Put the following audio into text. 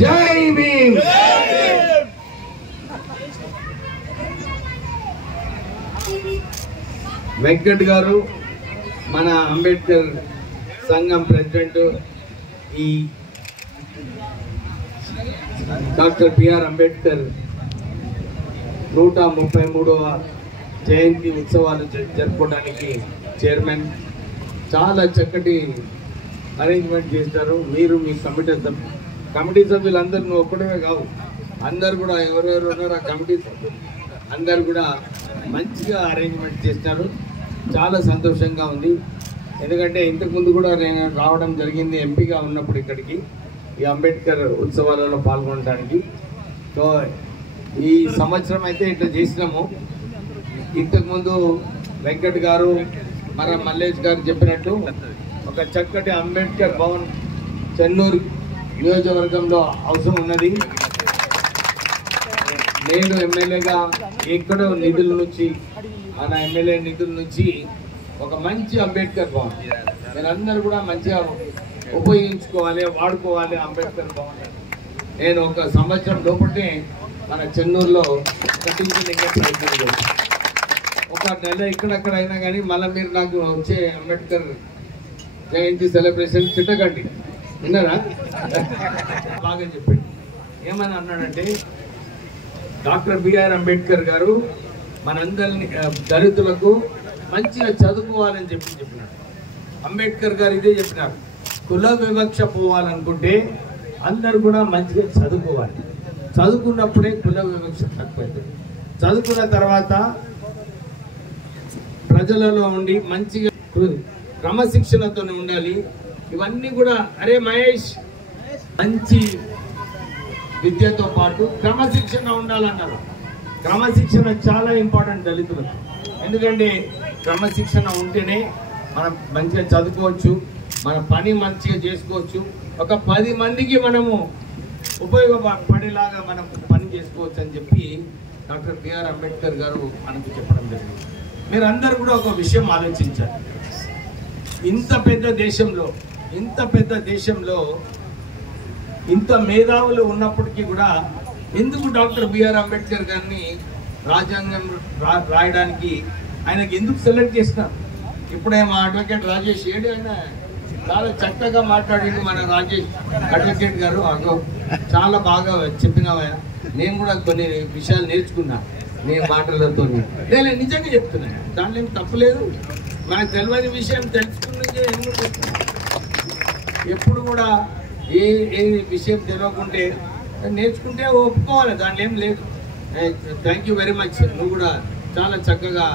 జై భీమ్. వెంకట్ గారు మన అంబేద్కర్ సంఘం ప్రెసిడెంట్, ఈ డాక్టర్ బిఆర్ అంబేద్కర్ 133వ జయంతి ఉత్సవాలు జరుపుకోవడానికి చైర్మన్. చాలా చక్కటి అరేంజ్మెంట్ చేస్తారు. మీరు మీ కమిటీ సభ్యులందరూ నువ్వు ఒక్కడే కావు, అందరు కూడా ఎవరెవరు ఉన్నారో ఆ కమిటీ సభ్యులు అందరు కూడా మంచిగా అరేంజ్మెంట్ చేస్తారు. చాలా సంతోషంగా ఉంది. ఎందుకంటే ఇంతకుముందు కూడా నేను రావడం జరిగింది ఎంపీగా ఉన్నప్పుడు ఇక్కడికి ఈ అంబేద్కర్ ఉత్సవాలలో పాల్గొనడానికి. సో ఈ సంవత్సరం అయితే ఇట్లా చేసినాము. ఇంతకుముందు వెంకట్ గారు మన మల్లేష్ గారు చెప్పినట్టు ఒక చక్కటి అంబేద్కర్ భవన్ చెన్నూరు నియోజకవర్గంలో అవసరం ఉన్నది. నేను ఎమ్మెల్యేగా ఎక్కడో నిధుల నుంచి, మన ఎమ్మెల్యే నిధుల నుంచి ఒక మంచి అంబేద్కర్ భవన్ మీరందరూ కూడా మంచిగా ఉపయోగించుకోవాలి, వాడుకోవాలి అంబేద్కర్ భవన్. నేను ఒక సంవత్సరం లోపలనే మన చెన్నూరులో కట్టించడానికి ప్రయత్నం చేస్తాను. ఒక నెల ఇక్కడక్కడ అయినా కానీ మళ్ళీ మీరు నాకు వచ్చే అంబేద్కర్ జయంతి సెలబ్రేషన్ తిట్టకండి, విన్నారా? బాగా చెప్పండి. ఏమని అన్నాడంటే డాక్టర్ బిఆర్ అంబేద్కర్ గారు మనందరినీ దళితులకు మంచిగా చదువుకోవాలని చెప్పినారు. అంబేద్కర్ గారు ఇదే చెప్పినారు, కుల వివక్ష పోవాలనుకుంటే అందరు కూడా మంచిగా చదువుకోవాలి. చదువుకున్నప్పుడే కుల వివక్ష తక్కువైంది. చదువుకున్న తర్వాత ప్రజలలో ఉండి మంచిగా క్రమశిక్షణతో ఉండాలి. ఇవన్నీ కూడా అరే మహేష్ మంచి విద్యతో పాటు క్రమశిక్షణ ఉండాలన్నారు. క్రమశిక్షణ చాలా ఇంపార్టెంట్ దళితులకు. ఎందుకంటే క్రమశిక్షణ ఉంటేనే మనం మంచిగా చదువుకోవచ్చు, మన పని మంచిగా చేసుకోవచ్చు, ఒక 10 మందికి మనము ఉపయోగపడేలాగా మనం పని చేసుకోవచ్చు అని చెప్పి డాక్టర్ బిఆర్ అంబేద్కర్ గారు మనకు చెప్పడం జరిగింది. మీరందరూ కూడా ఒక విషయం ఆలోచించారు. ఇంత పెద్ద దేశంలో ఇంత మేధావులు ఉన్నప్పటికీ కూడా ఎందుకు డాక్టర్ బిఆర్ అంబేద్కర్ గారిని రాజ్యాంగం రాయడానికి ఆయనకి ఎందుకు సెలెక్ట్ చేసినారు? ఇప్పుడే మా అడ్వకేట్ రాజేష్ ఏడు ఆయన చాలా చక్కగా మాట్లాడింది. మన రాజేష్ అడ్వకేట్ గారు అగో చాలా బాగా చెప్పినావా. నేను కూడా కొన్ని విషయాలు నేర్చుకున్నా నేను మాటలతో. నేను నిజంగా చెప్తున్నా, దాంట్లో ఏం తప్పులేదు. మనకు తెలియని విషయం తెలుసుకున్నదే. ఎప్పుడు కూడా ఏ విషయం తెలియకుంటే నేర్చుకుంటే ఒప్పుకోవాలి, దాంట్లో ఏం లేదు. Thank you very much. నువ్వు కూడా చాలా చక్కగా